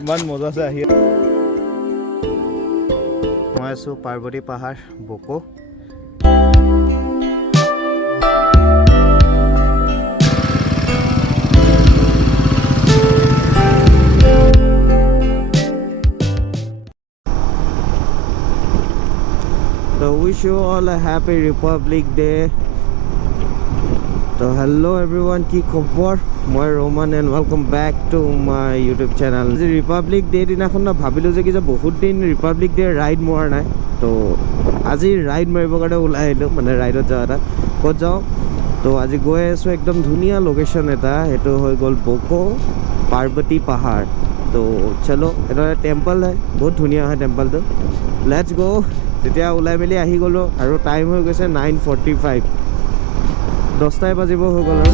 ইমান মজা আছে আহি মই আছোঁ পাৰ্বতী পাহাৰ Boko So wish you all a happy Republic Day. So hello everyone, ki khobor moi Roman and welcome back to my YouTube channel. The Republic Day dinakhon na bhabilo je ki je bahut din Republic Day ride mora nai to aji ride maribo karte ulai ailu mane ride ot jara kot jao to aji goi asu ekdom dhuniya location eta etu hoi gol Boko Parbati Pahar to chalo eta temple hai bahut dhuniya hai temple to let's go তেতিয়া ওলাই মেলি আহি গলো আৰু time হৈ গৈছে 9:45 10টাই বাজিব হৈ গল আৰু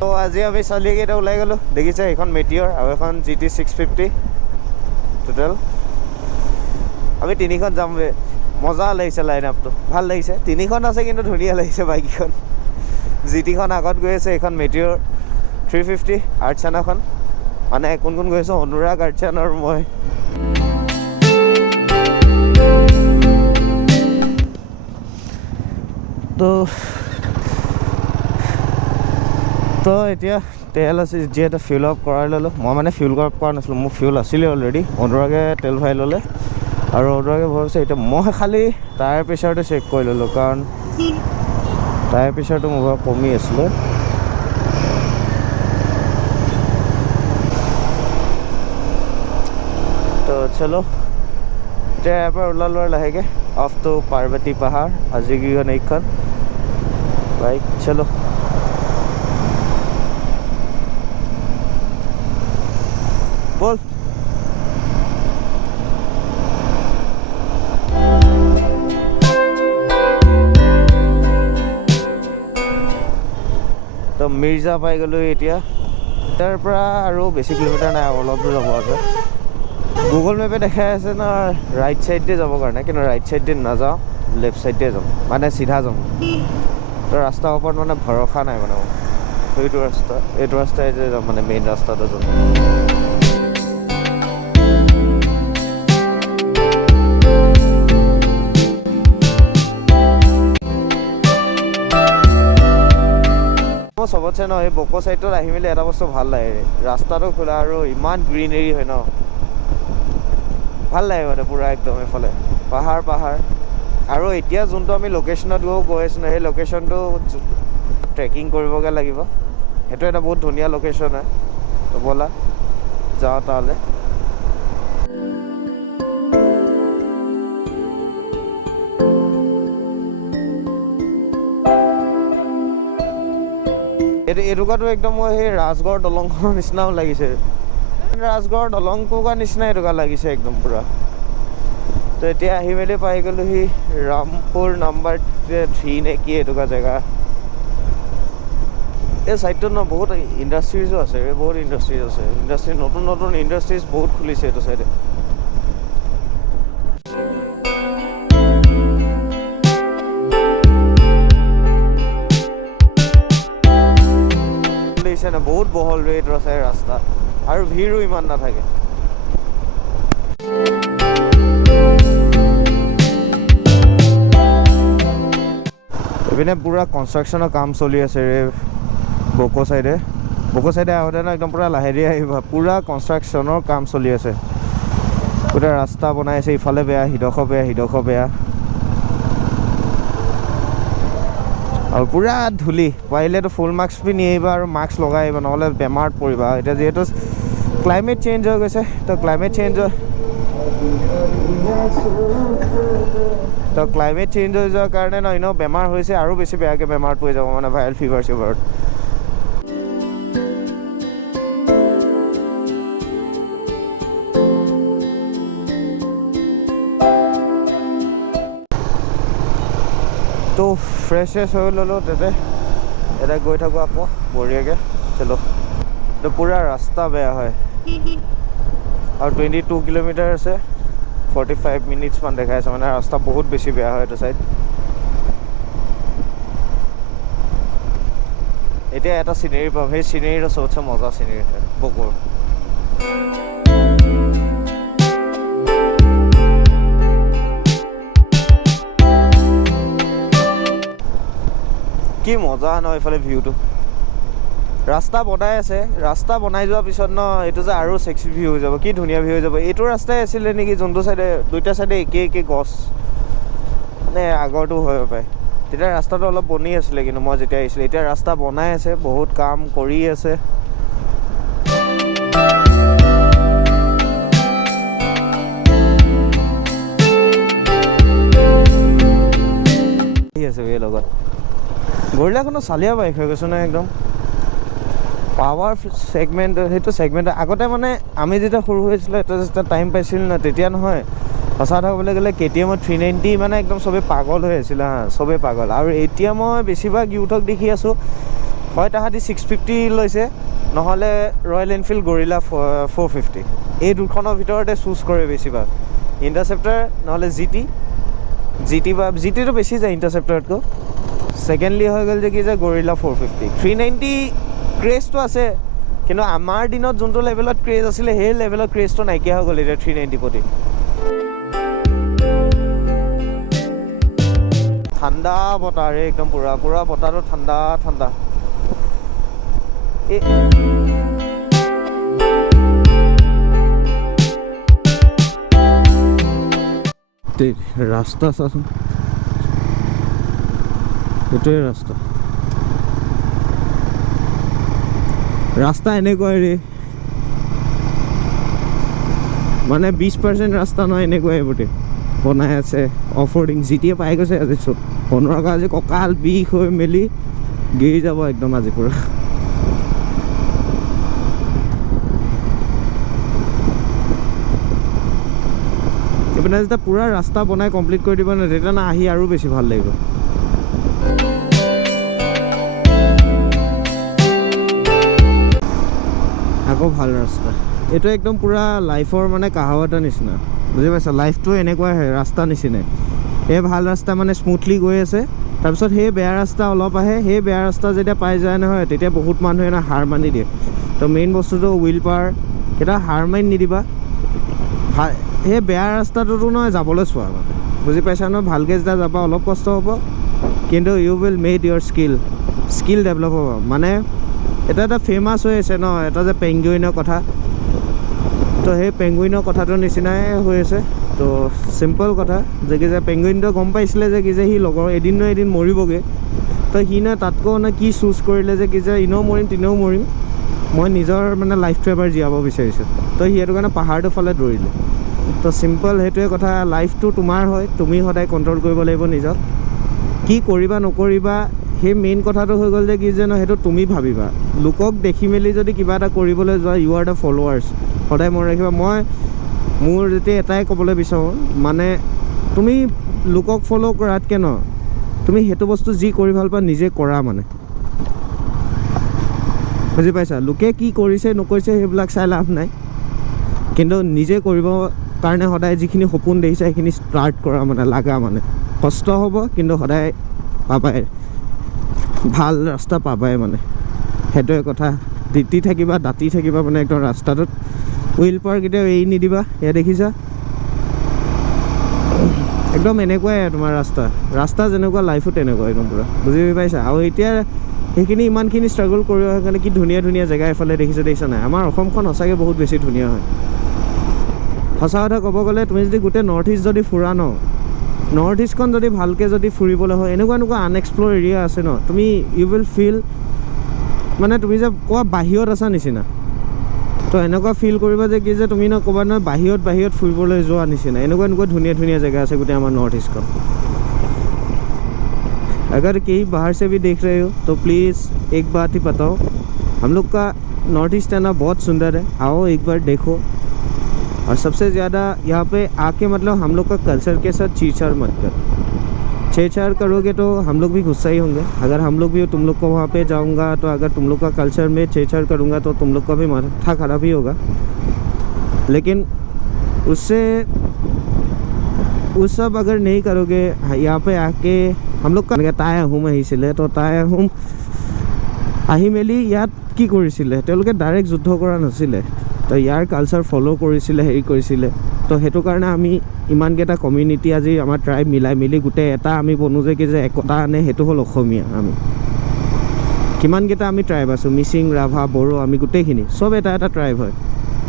তো আজি আমি চলিকেইটা ওলাই গলো দেখিছে এখন মেটিয়ৰ আৰু এখন GT 650 টোটাল আমি তিনিখন যাম মজা লাগিছে লাইন আপটো ভাল লাগিছে তিনিখন আছে কিন্তু ধুনীয়া লাগিছে বাইকখন GT খন আগত গৈ আছে এখন মেটিয়ৰ 350 আৰ্টছানাখন মানে কোন কোন গৈছে অনুৰাগ আৰ্টছান আৰু মই তো এতিয়া তেল আছে যিহেতু ফিউল আপ কৰাই ল'লোঁ মই মানে ফিউল আপ কৰা নাছিলোঁ মোৰ ফিউল আছিলে অলৰেডি অনুৰাগে তেল ভৰাই ল'লে আৰু অনুৰাগে ভাবিছে এতিয়া মই খালি টায়াৰ প্ৰেছাৰটো চেক কৰি ল'লোঁ কাৰণ টায়াৰ প্ৰেছাৰটো মোৰ ঘৰত কমি আছিলে तो चलो यहाँ पर ओलालो लाहेगे ऑफ तो पार्वती पहाड़ आज की एक बाइक चलो बोल तो मिर्जा पाई गलो एटिया तार পৰা আৰু বেছি কিলোমিটাৰ নাই অলপ দূৰ যাব আছে গুগল মেপে দেখাই আছে না ৰাইট সাইড দিয়ে যাব কাৰণে কিন্তু ৰাইট সাইড দিয়ে নাযাওঁ লেফট সাইড দিয়ে যাম মানে সিধা যাম তো ৰাস্তাৰ ওপৰত মানে ভৰসা নাই মানে এইটো ৰাস্তাই যে যাম মানে মেইন ৰাস্তাটো যাম মই চবতছে ন এই বকো সাইডত আহি মেলি এটা বস্তু ভাল লাগে ৰাস্তাটো খোলা আৰু ইমান গ্ৰীনাৰী হয় ন ভাল লাগে মানে পুৰা একদম এফালে পাহাৰ পাহাৰ আৰু এতিয়া যোনটো আমি লোকেশ্যনত গৈ আছোঁ সেই লোকেশ্যনটো ট্ৰেকিং কৰিবগৈ লাগিব সেইটো এটা বহুত ধুনীয়া লোকেশ্যন হয় তো ব'লা যাওঁ তালৈ এটুকুৰাটো একদম মই সেই ৰাজগড় দলংখনৰ নিচিনাও লাগিছে ৰাজগড় দলংটোৰ নিচিনা এটুকুৰা লাগিছে একদম পুৰা তো এতিয়া আহি মেলি পাই গ'লোহি ৰামপুৰ নাম্বাৰ 3 নে কি এটুকুৰা জেগা এই চাইডটোত ন বহুত ইণ্ডাষ্ট্ৰিজো আছে বহুত ইণ্ডাষ্ট্ৰিজ আছে নতুন নতুন ইণ্ডাষ্ট্ৰিজ বহুত খুলিছে এইটো চাইডে বহুত বহল ৰেট আছে ৰাস্তা আৰু ভিৰো ইমান নাথাকে এইপিনে পুৰা কনষ্ট্ৰাকশ্যনৰ কাম চলি আছে ৰে বকো চাইডে আহোঁতে ন একদম পুৰা লাহেৰি আহিবা পুৰা কনষ্ট্ৰাকশ্যনৰ কাম চলি আছে গোটেই ৰাস্তা বনাই আছে ইফালে বেয়া সিডোখৰ বেয়া আৰু পুৰা ধূলি পাৰিলেতো ফুল মাস্ক পিন্ধি আহিবা আৰু মাস্ক লগাই আহিবা নহ'লে বেমাৰত পৰিবা এতিয়া যিহেতু ক্লাইমেট চেঞ্জ হৈ গৈছে তো ক্লাইমেট চেঞ্জ হৈ যোৱাৰ কাৰণে ন এনেও বেমাৰ হৈছে আৰু বেছি বেয়াকৈ বেমাৰত পৰি যাব মানে ভাইৰেল ফিভাৰ চিভাৰত তো ফ্ৰেছ হৈ ল'লোঁ তাতে এতিয়া গৈ থাকোঁ আকৌ বঢ়িয়াকৈ চলো তো পুৰা ৰাস্তা বেয়া হয় আৰু 22 কিলোমিটাৰ আছে 45 মিনিটছ মান দেখাই আছে মানে ৰাস্তা বহুত বেছি বেয়া হয় এইটো চাইড এতিয়া এটা চিনেৰী পাম, সেই চিনেৰীটো চবতছে মজা চিনেৰী হয় বকৰ। কি মজা ন এইফালে ভিউটো। ৰাস্তা বনাই আছে, ৰাস্তা বনাই যোৱাৰ পিছত ন এইটো যে আৰু চেক্সি ভিউ হৈ যাব, কি ধুনীয়া ভিউ হৈ যাব। এইটো ৰাস্তাই আছিলে নেকি যোনটো চাইডে দুইটা চাইডে একে একে গছ, মানে আগৰটো হৈ পায়। তেতিয়া ৰাস্তাটো অলপ বনি আছিলে কিন্তু মই যেতিয়া আহিছিলোঁ। এতিয়া ৰাস্তা বনাই আছে, বহুত কাম কৰি আছে। আছে এই লগত গৰিলাখনো চালিয়া বাইক হৈ গৈছে ন একদম পাৱাৰ ছেগমেণ্ট। সেইটো ছেগমেণ্ট আগতে মানে আমি যেতিয়া সৰু হৈছিলোঁ এটা যেতিয়া টাইম পাইছিলোঁ ন তেতিয়া নহয়, সঁচা কথা ক'বলৈ গ'লে KTM 390 মানে একদম চবেই পাগল হৈ আছিলে হা, চবেই পাগল। আৰু এতিয়া মই বেছিভাগ ইউথক দেখি আছোঁ, হয় তাহাঁতি 650 লৈছে, নহ'লে ৰয়েল এনফিল্ড গৰিলা 450, এই দুখনৰ ভিতৰতে চুজ কৰে বেছিভাগ। ইণ্টাৰচেপ্টাৰ নহ'লে GT বা GTটো বেছি যায় ইণ্টাৰচেপ্টাৰতকৈ। ছেকেণ্ডলি হৈ গ'ল যে কি যে গৰিলা 450। 390 ক্ৰেজটো আছে, কিন্তু আমাৰ দিনত যোনটো লেভেলত ক্ৰেজ আছিলে সেই লেভেলৰ ক্ৰেজটো নাইকিয়া হৈ গ'ল এতিয়া 390 প্ৰতি। ঠাণ্ডা বতাহ ৰে একদম পুৰা পুৰা বতাহটো ঠাণ্ডা ঠাণ্ডা। ৰাস্তা চাচোন, সেইটোৱে ৰাস্তা এনেকুৱাই ৰে, মানে 20% ৰাস্তা নহয় এনেকুৱাই গোটেই বনাই আছে। অফ ৰ'ডিং GT পাই গৈছে আজি চব। 15 আজি কঁকাল বিষ হৈ মেলি গিৰি যাব একদম আজি পুৰা। এইপিনে যেতিয়া পুৰা ৰাস্তা বনাই কমপ্লিট কৰি দিব ন তেতিয়া না আহি আৰু বেছি ভাল লাগিব। আকৌ ভাল ৰাস্তা, এইটো একদম পুৰা লাইফৰ মানে কাহাৱতৰ নিচিনা, বুজি পাইছা? লাইফটো এনেকুৱাই হয় ৰাস্তা নিচিনাই। এই ভাল ৰাস্তা মানে স্মুথলি গৈ আছে, তাৰপিছত সেই বেয়া ৰাস্তা অলপ আহে, সেই বেয়া ৰাস্তা যেতিয়া পাই যায় নহয় তেতিয়া বহুত মানুহে না হাৰ মানি দিয়ে। তো মেইন বস্তুটো উইল পাৱাৰ, কেতিয়া হাৰ মানি নিদিবা। সেই বেয়া ৰাস্তাটোতো নহয় যাবলৈ চোৱা, মানে বুজি পাইছা নহয়? ভালকৈ যেতিয়া যাবা অলপ কষ্ট হ'ব, কিন্তু you will made your skill develop হ'ব। মানে এটা ফেমাছ হৈ আছে ন এটা যে পেংগুইনৰ কথা, তো সেই পেংগুইনৰ কথাটোৰ নিচিনাই হৈ আছে। তো চিম্পল কথা যে কি যে পেংগুইনটো গম পাইছিলে যে কি যে সি লগৰ এদিন ন এদিন মৰিবগৈ, তো সি নে তাতকৈ মানে কি চুজ কৰিলে যে কি যে ইনেও মৰিম তিনেও মৰিম, মই নিজৰ মানে লাইফটো এবাৰ জীয়াব বিচাৰিছোঁ। তো সি সেইটো কাৰণে পাহাৰটোৰ ফালে দৌৰিলে। তো চিম্পল সেইটোৱে কথা, লাইফটো তোমাৰ হয়, তুমি সদায় কণ্ট্ৰল কৰিব লাগিব নিজক। কি কৰিবা নকৰিবা সেই মেইন কথাটো হৈ গ'ল যে কি যে সেইটো তুমি ভাবিবা। লোকক দেখি মেলি যদি কিবা এটা কৰিবলৈ যোৱা, ইউ আৰ দ্য ফলোৱাৰ্ছ, সদায় মনত ৰাখিবা। মোৰ যেতিয়া এটাই ক'বলৈ বিচাৰোঁ, মানে তুমি লোকক ফ'ল' কৰাতকৈ ন তুমি সেইটো বস্তু যি কৰি ভাল পোৱা নিজে কৰা, মানে বুজি পাইছা? লোকে কি কৰিছে নকৰিছে সেইবিলাক চাই লাভ নাই, কিন্তু নিজে কৰিব কাৰণে সদায় যিখিনি সপোন দেখিছে সেইখিনি ষ্টাৰ্ট কৰা, মানে লাগা। মানে কষ্ট হ'ব কিন্তু সদায় পাবাই, ভাল ৰাস্তা পাবাই, মানে সেইটোৱে কথা। দাঁতি থাকিবা মানে একদম ৰাস্তাটোত। উইল পাৱাৰ কেতিয়াও এৰি নিদিবা। এয়া দেখিছা একদম এনেকুৱাই তোমাৰ ৰাস্তা যেনেকুৱা লাইফো তেনেকুৱা একদম পুৰা, বুজি পাইছা? আৰু এতিয়া সেইখিনি ইমানখিনি ষ্ট্ৰাগল কৰিব কাৰণে কি ধুনীয়া ধুনীয়া জেগা এফালে দেখিছা নাই? আমাৰ অসমখন সঁচাকৈ বহুত বেছি ধুনীয়া হয়। সঁচা কথা ক'ব গ'লে তুমি যদি গোটেই নৰ্থ ইষ্ট যদি ফুৰা ন, নৰ্থ ইষ্টখন যদি ভালকৈ যদি ফুৰিবলৈ হয়, এনেকুৱা আনএক্সপ্ল'ৰ এৰিয়া আছে ন, তুমি ইউ উইল ফিল মানে তুমি যে ক'ৰবাত বাহিৰত আছা নিচিনা। তো এনেকুৱা ফিল কৰিবা যে কি যে তুমি ন ক'ৰবাত নহয় বাহিৰত ফুৰিবলৈ যোৱা নিচিনা। এনেকুৱা ধুনীয়া ধুনীয়া জেগা আছে গোটেই আমাৰ নৰ্থ ইষ্টখন। अगर कहीं बाहर से भी देख रहे हो तो प्लीज़ एक बात ही बताओ, हम लोग का नॉर्थ ईस्ट है ना बहुत सुंदर है, आओ एक बार देखो। और सबसे ज़्यादा यहाँ पे आके मतलब हम लोग का कल्चर के साथ छेड़छाड़ मत कर। छेड़छाड़ करोगे तो हम लोग भी गुस्सा ही होंगे। अगर हम लोग भी तुम लोग को वहाँ पे जाऊँगा तो अगर तुम लोग का कल्चर में छेड़छाड़ करूँगा तो तुम लोग का भी माथा खराब ही होगा। लेकिन उस सब अगर नहीं करोगे, यहाँ पे आके हम लोग का ताया हूँ আহিছিলে, তো তাই আহোম আহি মেলি ইয়াত কি কৰিছিলে তেওঁলোকে ডাইৰেক্ট যুদ্ধ কৰা নাছিলে তো ইয়াৰ কালচাৰ ফ'ল' কৰিছিলে হেৰি কৰিছিলে তো সেইটো কাৰণে আমি ইমানকেইটা কমিউনিটি আজি আমাৰ ট্ৰাইব মিলাই মিলি গোটেই এটা আমি বনো যে কি যে একতা আনে সেইটো হ'ল অসমীয়া আমি কিমানকেইটা আমি ট্ৰাইব আছোঁ মিচিং ৰাভা বড়ো আমি গোটেইখিনি চব এটা এটা ট্ৰাইব হয়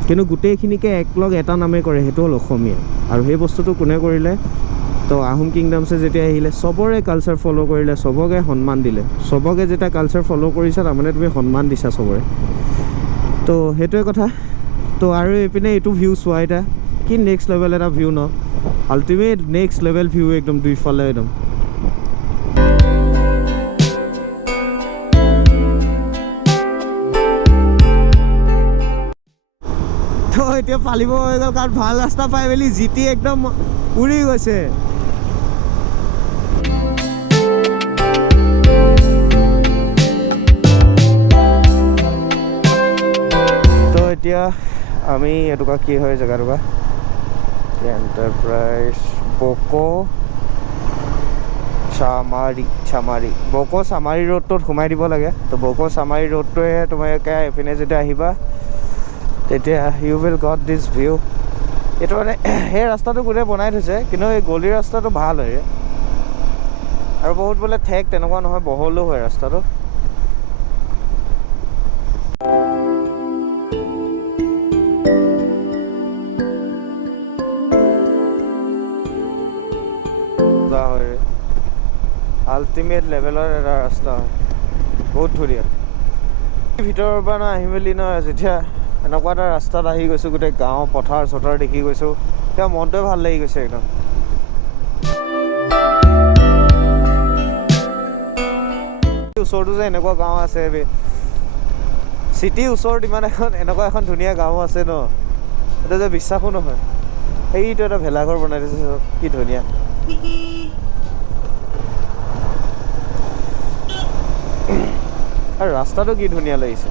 কিন্তু গোটেইখিনিকে একলগ এটা নামে কৰে সেইটো হ'ল অসমীয়া আৰু সেই বস্তুটো কোনে কৰিলে তো আহোম কিংডমছে যেতিয়া আহিলে চবৰে কালচাৰ ফ'ল' কৰিলে চবকে সন্মান দিলে চবকে যেতিয়া কালচাৰ ফ'ল' কৰিছা তাৰমানে তুমি সন্মান দিছা চবৰে তো সেইটোৱে কথা তো আৰু এইপিনে এইটো ভিউ চোৱা এতিয়া কি নেক্সট লেভেল এটা ভিউ ন আল্টিমেট নেক্সট লেভেল ভিউ একদম দুইফালে একদম তো এতিয়া ফালিব হৈ গ'ল কাৰণ ভাল ৰাস্তা পাই মেলি জিটি একদম উৰি গৈছে তো এতিয়া আমি এটুকুৰা কি হয় জেগাটুকুৰা enterprise Boko summary Boko summary ৰোডটোত সোমাই দিব লাগে তো বকো চামাৰী ৰোডটোৱে তোমালোকে এইপিনে যেতিয়া আহিবা তেতিয়া you will got this view এইটো মানে সেই ৰাস্তাটো গোটেই বনাই থৈছে কিন্তু এই গলিৰ ৰাস্তাটো ভাল হয় আৰু বহুত বোলে ঠেক তেনেকুৱা নহয় বহলো হয় ৰাস্তাটো হয় আল্টিমেট লেভেলৰ এটা ৰাস্তা হয় বহুত ধুনীয়া ভিতৰৰ পৰা ন আহি মেলি ন যেতিয়া এনেকুৱা এটা ৰাস্তাত আহি গৈছোঁ গোটেই গাঁও পথাৰ চথাৰ দেখি গৈছোঁ এতিয়া মনটোৱে ভাল লাগি গৈছে একদম ওচৰতো যে এনেকুৱা গাঁও আছে চিটিৰ ওচৰত ইমান এনেকুৱা এখন ধুনীয়া গাঁও আছে ন এতিয়া যে বিশ্বাসো নহয় সেইটো এটা ভেলাঘৰ বনাই দিছে কি ধুনীয়া আৰু ৰাস্তাটো কি ধুনীয়া লাগিছে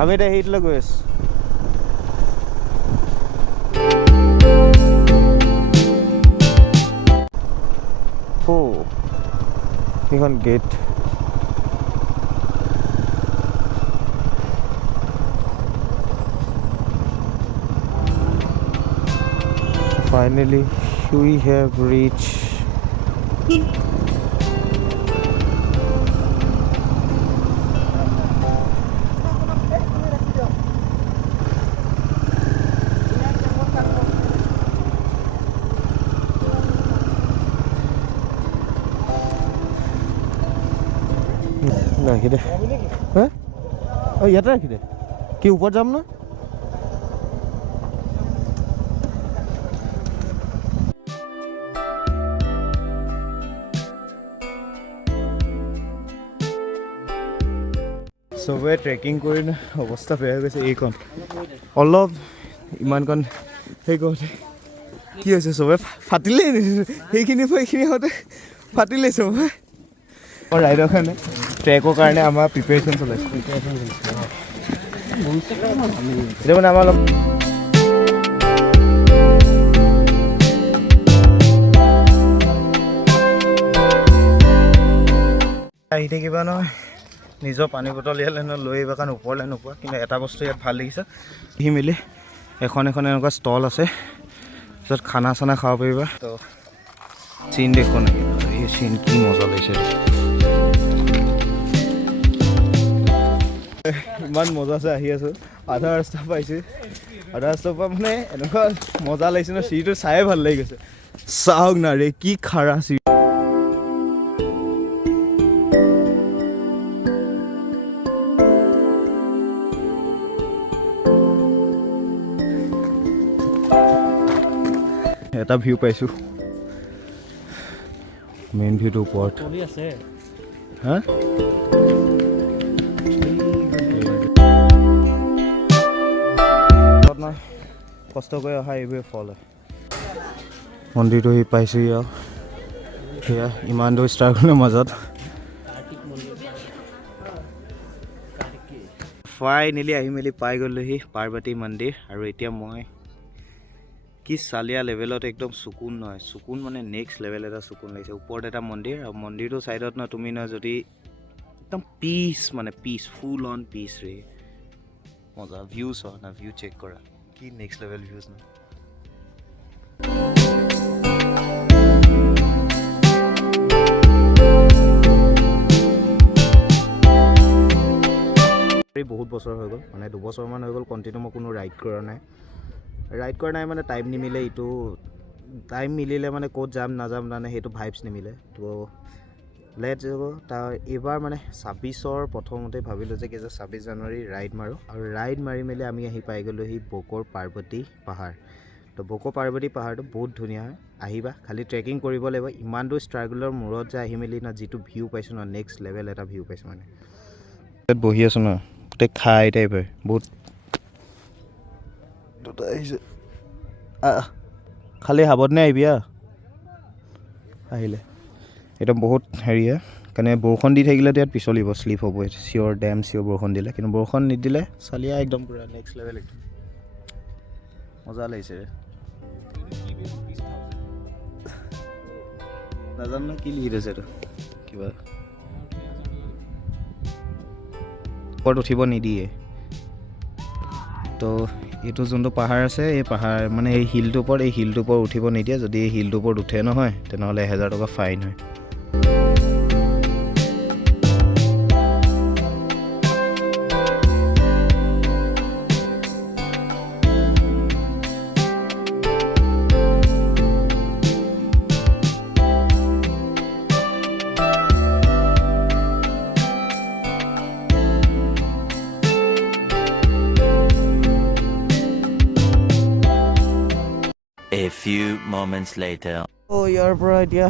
আমি এতিয়া সেইটোলৈ গৈ আছোঁ সেইখন gate Finally, we have reached ৰাখি দে হা ইয়াতে ৰাখি দে কি ওপৰত যাম না চবে ট্ৰেকিং কৰি অৱস্থা বেয়া হৈ গৈছে এইকণ অলপ ইমানকণ সেই কৰোঁতে কি হৈছে চবে ফাটিলেই সেইখিনি পৰা এইখিনি হওঁতে ফাটিলেই চবে ৰাইডৰ কাৰণে ট্ৰেকৰ কাৰণে আমাৰ প্ৰিপেৰেশ্যন চলাইছে এতিয়া মানে আমাৰ অলপ আহি থাকিবা নহয় নিজৰ পানী বটল ইয়ালৈ লৈ আহিবা কাৰণ ওপৰলৈ নোপোৱা কিন্তু এটা বস্তু ইয়াত ভাল লাগিছে আহি মেলি এখন এনেকুৱা ষ্টল আছে য'ত খানা চানা খাব পাৰিবা তো চিন দেখো নাই এই চিন কি মজা লাগিছে ইমান মজা আছে আহি আছোঁ আধা ৰাস্তা পাইছোঁ আধা ৰাস্তাৰ পৰা মানে এনেকুৱা মজা লাগিছে ন চিৰিটো চায়ে ভাল লাগি গৈছে চাওক না ৰে কি খাৰা চিৰি এটা ভিউ পাইছোঁ মেইন ভিউটো ওপৰত হা কষ্ট কৰি অহা এইবোৰে ফল হয় মন্দিৰটো সি পাইছোঁহি আৰু সেয়া ইমান দূৰ ষ্টাৰ কৰিলে মাজত ফাইনেলি আহি মেলি পাই গ'লোহি পাৰ্বতী মন্দিৰ আৰু এতিয়া মই কি চালিয়া লেভেলত একদম চকুন নহয় চকুন মানে নেক্সট লেভেল এটা চকুন লাগিছে ওপৰত এটা মন্দিৰ আৰু মন্দিৰটোৰ ছাইডত ন তুমি ন যদি একদম পিচ মানে পিচ ফুল অন পিচ ৰে মজা ভিউজ হয় না ভিউ চেক কৰা কি নেক্সট লেভেল ভিউজ না বহুত বছৰ হৈ গ'ল মানে 2 বছৰমান হৈ গ'ল কণ্টিনিউ মই কোনো ৰাইড কৰা নাই মানে টাইম নিমিলে ইটো টাইম মিলিলে মানে ক'ত যাম নাযাম মানে সেইটো ভাইবছ নিমিলে তো লেটছ গো তাৰ এইবাৰ মানে 26ৰ প্ৰথমতে ভাবিলোঁ যে 26 জানুৱাৰী ৰাইড মাৰোঁ আৰু ৰাইড মাৰি মেলি আমি আহি পাই গ'লোহি বকৰ পাৰ্বতী পাহাৰ তো বকৰ পাৰ্বতী পাহাৰটো বহুত ধুনীয়া হয় আহিবা খালি ট্ৰেকিং কৰিব লাগিব ইমান দূৰ ষ্ট্ৰাগলৰ মূৰত যে আহি মেলি না যিটো ভিউ পাইছোঁ না নেক্সট লেভেল এটা ভিউ পাইছোঁ মানে তাত বহি আছোঁ ন গোটেই খাই টাইপ হয় বহুত দুটা আহিছে খালি সাৱধানে আহিবি আহিলে একদম বহুত হেৰি হয় কাৰণে বৰষুণ দি থাকিলে ইয়াত পিছলিব শ্লিপ হ'ব চিয়'ৰ ডেম চিয়'ৰ বৰষুণ দিলে কিন্তু বৰষুণ নিদিলে চালিয়া একদম পূৰা নেক্সট লেভেল একদম মজা লাগিছে নাজানো কি লিখি থৈছে এইটো কিবা ওপৰত উঠিব নিদিয়ে তো এইটো যোনটো পাহাৰ আছে এই পাহাৰ মানে এই হিলটোৰ ওপৰত উঠিব নিদিয়ে যদি এই হিলটোৰ ওপৰত উঠে নহয় তেনেহ'লে 1000 টকা ফাইন হয় A few moments later. ইয়াৰ পৰা এতিয়া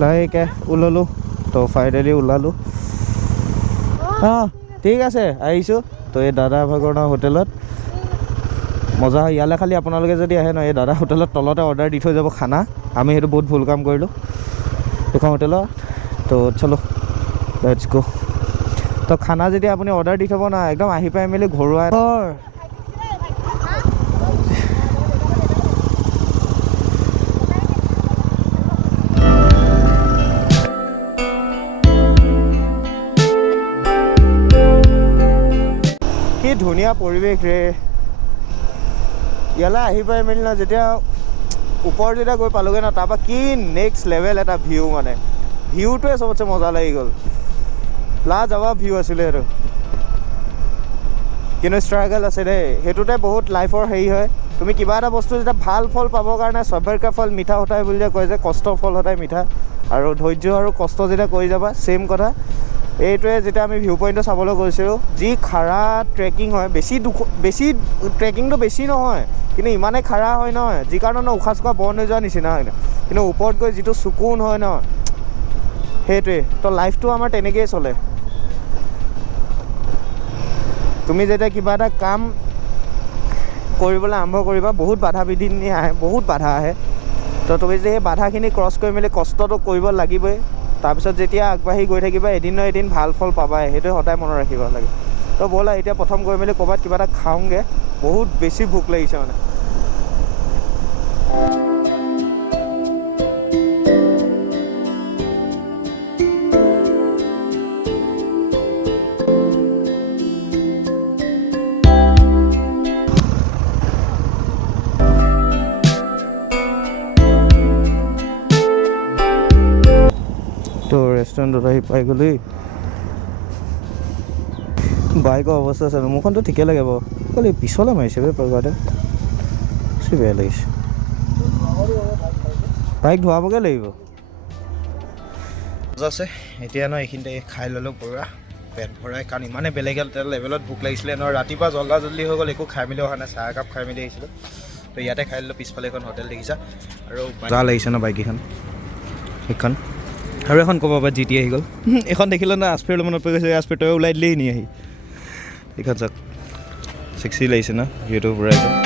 লাহেকৈ ওলালোঁ তো ফাইনেলি ওলালোঁ ঠিক আছে আহিছোঁ তো এই দাদা ভাগৰ হোটেলত মজা হয় ইয়ালৈ খালি আপোনালোকে যদি আহে ন এই দাদা হোটেলত তলতে অৰ্ডাৰ দি থৈ যাব খানা আমি সেইটো বহুত ভুল কাম কৰিলোঁ এইখন হোটেলত তো চলো লেটছ গো তো খানা যেতিয়া আপুনি অৰ্ডাৰ দি থ'ব না একদম আহি পাই মেলি ঘৰুৱা ধুনীয়া পৰিৱেশ ৰে ইয়ালৈ আহি পাই মেলি না যেতিয়া ওপৰত যেতিয়া গৈ পালোগৈ না তাৰপৰা কি নেক্সট লেভেল এটা ভিউ মানে ভিউটোৱে চবতছে মজা লাগি গ'ল লাজবাব ভিউ আছিলে সেইটো কিন্তু ষ্ট্ৰাগল আছে দেই সেইটোতে বহুত লাইফৰ হেৰি হয় তুমি কিবা এটা বস্তু যেতিয়া ভাল ফল পাবৰ কাৰণে সবৰ কা ফল মিঠা হতাই বুলি যে কয় যে কষ্টৰ ফল সদায় মিঠা আৰু ধৈৰ্য আৰু কষ্ট যেতিয়া কৰি যাবা ছেইম কথা এইটোৱে যেতিয়া আমি ভিউ পইণ্টটো চাবলৈ গৈছিলোঁ যি খাৰা ট্ৰেকিং হয় বেছি ট্ৰেকিংটো বেছি নহয় কিন্তু ইমানেই খাৰা হয় নহয় যি কাৰণে উশাহ চুশাহ বন্ধ হৈ যোৱা নিচিনা হয় কিন্তু ওপৰত গৈ যিটো চকুন হয় ন সেইটোৱে তো লাইফটো আমাৰ তেনেকৈয়ে চলে তুমি যেতিয়া কিবা এটা কাম কৰিবলৈ আৰম্ভ কৰিবা বহুত বাধা বিঘিনি আহে বহুত বাধা আহে তো তুমি যে সেই বাধাখিনি ক্ৰছ কৰি মেলি কষ্টটো কৰিব লাগিবই তাৰপিছত যেতিয়া আগবাঢ়ি গৈ থাকিবা এদিন ন এদিন ভাল ফল পাবাই সেইটো সদায় মনত ৰাখিব লাগে তো ব'লা এতিয়া প্ৰথম গৈ মেলি ক'ৰবাত কিবা এটা খাওঁগৈ বহুত বেছি ভোক লাগিছে মানে তো ৰেষ্টুৰেণ্টত আহি পাই গ'লি বাইকৰ অৱস্থা আছে মোৰখনতো ঠিকে লাগে বাৰু খালি পিছলৈ মাৰিছে পাৰগাতে বেয়া লাগিছে বাইক ধোৱাবগৈ লাগিব আছে এতিয়া ন এইখিনিতে খাই ল'লোঁ পুৰা পেট ভৰাই কাৰণ ইমানে বেলেগ লেভেলত ভোক লাগিছিলে ন ৰাতিপুৱা জল্দি হৈ গ'ল একো খাই মেলি অহা নাই চাহ একাপ খাই মেলি আহিছিলোঁ তো ইয়াতে খাই ল'লোঁ পিছফালে এখন হোটেল দেখিছা আৰু মজা লাগিছে ন বাইককেইখন সেইখন আৰু এখন ক'ব পৰা জিটি আহি গ'ল এখন দেখিলে না আজফেৰ মনত পৰি গৈছে আজফেৰ তই ওলাই দিলেই নি আহি এইখন চাওক 60 লাগিছে ন ভিউটো পূৰা একদম